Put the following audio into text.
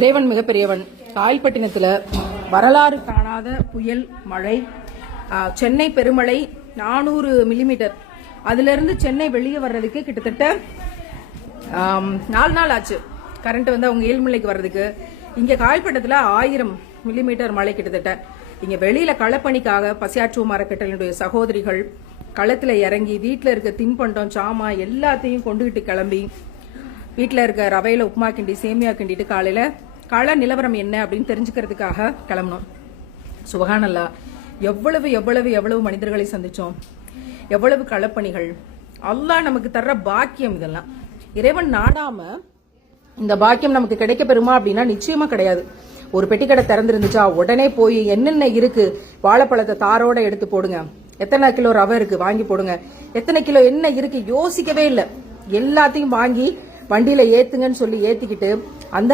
இறைவன் மிகப்பெரியவன். காயல்பட்டினத்துல வரலாறு காணாத புயல் மழை, சென்னை பெருமழை 400 மில்லிமீட்டர். அதுல இருந்து சென்னை வெளியே வர்றதுக்கு கிட்டத்தட்ட 4 நாள் ஆச்சு. கரண்ட் வந்து அவங்க ஏழ்மலைக்கு வர்றதுக்கு. இங்க காயல்பட்டத்துல 1000 மில்லிமீட்டர் மழை கிட்டத்தட்ட. இங்க வெளியில களப்பணிக்காக பசியாற்றுவோம் அறக்கட்டளையுடைய சகோதரிகள் களத்துல இறங்கி வீட்டுல இருக்க தின்பண்டம் சாமா எல்லாத்தையும் கொண்டுகிட்டு கிளம்பி வீட்டுல இருக்க ரவையில உப்புமா கிண்டி சேமியா கிண்டிட்டு காலையில கள நிலவரம் என்ன அப்படின்னு தெரிஞ்சுக்கிறதுக்காக கிளம்பணும். சுபஹானல்லாஹ், எவ்வளவு எவ்வளவு எவ்வளவு மனிதர்களை சந்திச்சோம், எவ்வளவு களப்பணிகள். அல்லாஹ் நமக்கு தர்ற பாக்கியம் இதெல்லாம். இறைவன் நாடாம இந்த பாக்கியம் நமக்கு கிடைக்க பெறுமா அப்படின்னா நிச்சயமா கிடையாது. ஒரு பெட்டிக்கடை திறந்துருந்துச்சா உடனே போய் என்னென்ன இருக்கு, வாழைப்பழத்தை தாரோட எடுத்து போடுங்க, எத்தனை கிலோ ரவை இருக்கு வாங்கி போடுங்க, எத்தனை கிலோ என்ன இருக்கு யோசிக்கவே இல்லை, எல்லாத்தையும் வாங்கி வண்டியில ஏத்துங்கன்னு சொல்லி ஏத்திக்கிட்டு அந்த